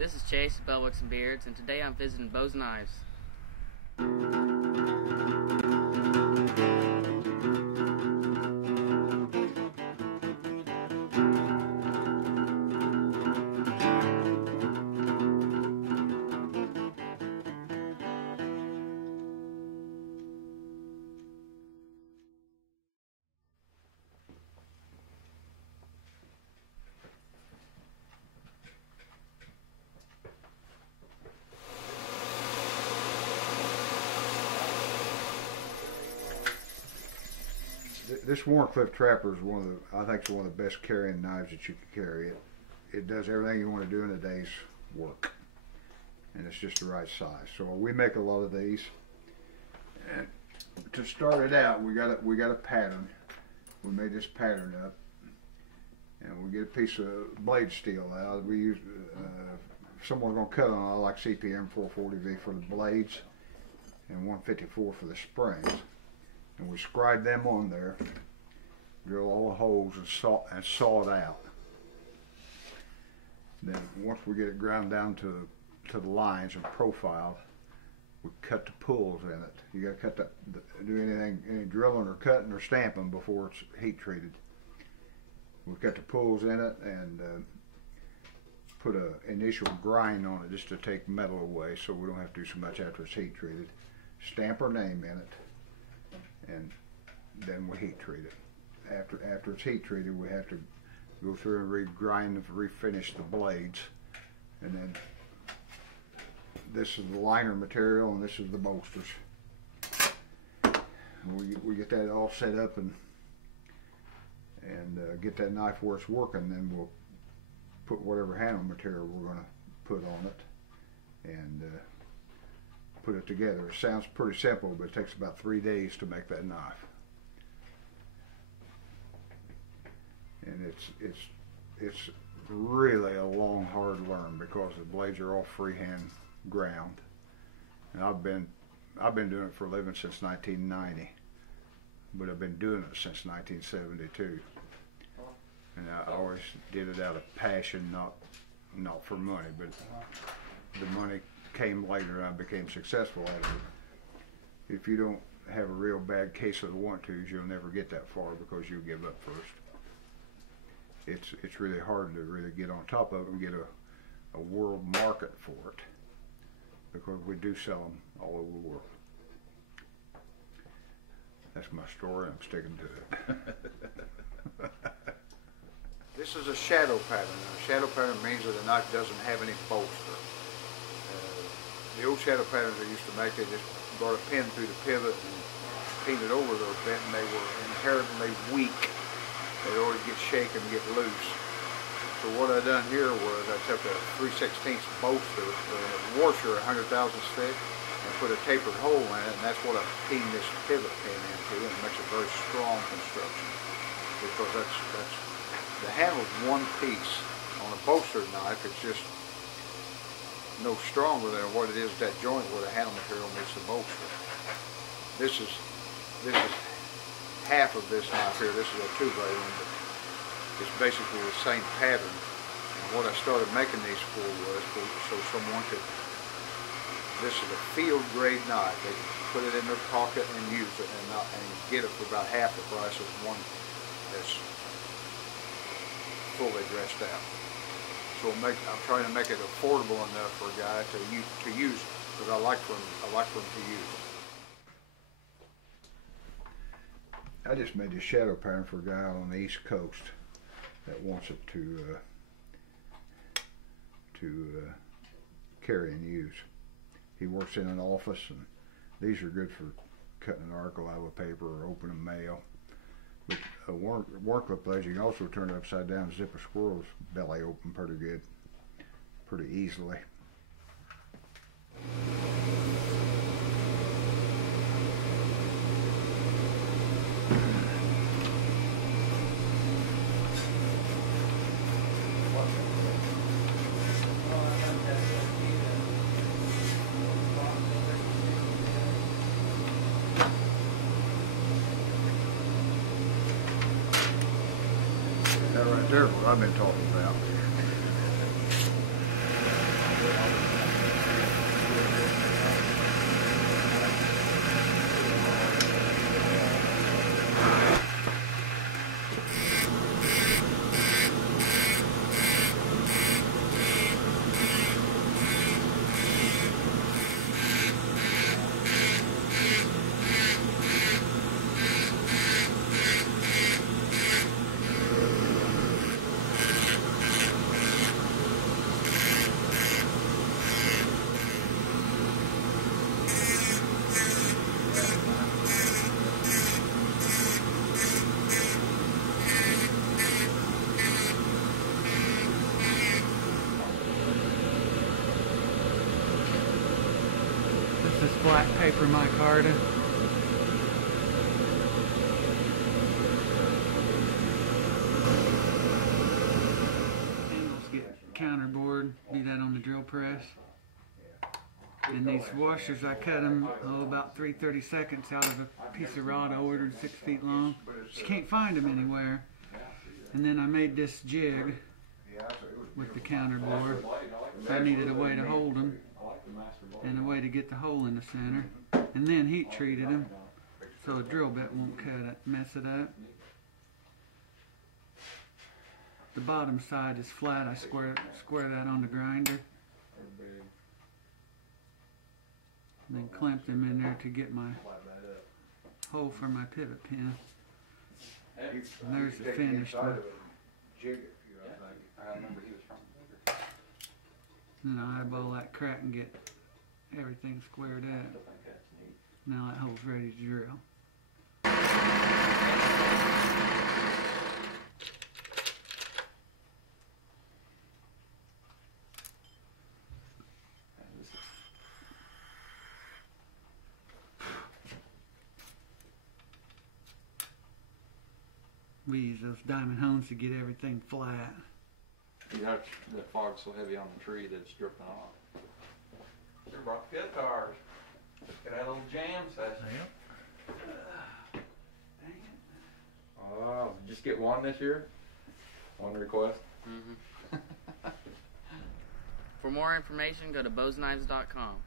This is Chase at bellbucksnbeards, and today I'm visiting Bose Knives. This Warncliffe Trapper is I think it's one of the best carrying knives that you can carry. It does everything you want to do in a day's work, and it's just the right size. So we make a lot of these. And to start it out, we got a pattern. We made this pattern up, and we get a piece of blade steel out. We use someone's gonna cut on. I like CPM 440V for the blades, and 154 for the springs. And we scribe them on there, drill all the holes, and saw it out. Then once we get it ground down to the lines and profiled, we cut the pulls in it. You got to cut that, do any drilling or cutting or stamping before it's heat treated. We cut the pulls in it and put an initial grind on it just to take metal away, so we don't have to do so much after it's heat treated. Stamp our name in it, and then we heat treat it. After it's heat treated, we have to go through and regrind and refinish the blades. And then this is the liner material, and this is the bolsters. And we get that all set up and get that knife where it's working. Then we'll put whatever handle material we're going to put on it and put it together. It sounds pretty simple, but it takes about 3 days to make that knife. And it's really a long, hard learn because the blades are all freehand ground. And I've been doing it for a living since 1990, but I've been doing it since 1972. And I always did it out of passion, not for money, but the money came later and I became successful at it. If you don't have a real bad case of the want-tos, you'll never get that far because you'll give up first. It's really hard to really get on top of it and get a world market for it, because we do sell them all over the world. That's my story. I'm sticking to it. This is a shadow pattern. A shadow pattern means that the knife doesn't have any bolster. The old shadow patterns they used to make, they just brought a pin through the pivot and painted over those bent, and they were inherently weak. They'd always get shaken and get loose. So what I done here was I took a 3/16 bolster, a washer 100 thousandths thick, and put a tapered hole in it, and that's what I pinned this pivot pin into, and it makes a very strong construction. Because that's the handle's one piece. On a bolster knife, it's just no stronger than what it is that joint where the handle material meets the bolster. This is half of this knife here. This is a 2-blade one, but it's basically the same pattern. And what I started making these for was so someone could, this is a field grade knife. They could put it in their pocket and use it and get it for about half the price of one that's fully dressed out. So I'm trying to make it affordable enough for a guy to use, because I like for him to use it. I just made this shadow pattern for a guy out on the East Coast that wants it to carry and use. He works in an office, and these are good for cutting an article out of a paper or opening mail. But a Warncliffe blade, you can also turn it upside down and zip a squirrel's belly open pretty good, pretty easily. That right there is what I've been talking about. This is black paper micarta. Angles get counterbored, do that on the drill press. And these washers, I cut them about 3/32 out of a piece of rod I ordered 6 feet long. Just can't find them anywhere. And then I made this jig with the counterbore. I needed a way to hold them and a way to get the hole in the center. And then heat treated them so a drill bit won't mess it up. The bottom side is flat. I square that on the grinder. And then clamp them in there to get my hole for my pivot pin. And there's the finished one. Then I'll eyeball that crack and get everything squared up. Now that hole's ready to drill. We use those diamond hones to get everything flat. You know, the fog's so heavy on the tree that it's dripping off. Sure brought guitars. Got that little jam session. Yep. Dang it. Oh, just get one this year? One request? Mm-hmm. For more information, go to bellbucksnbeards.com.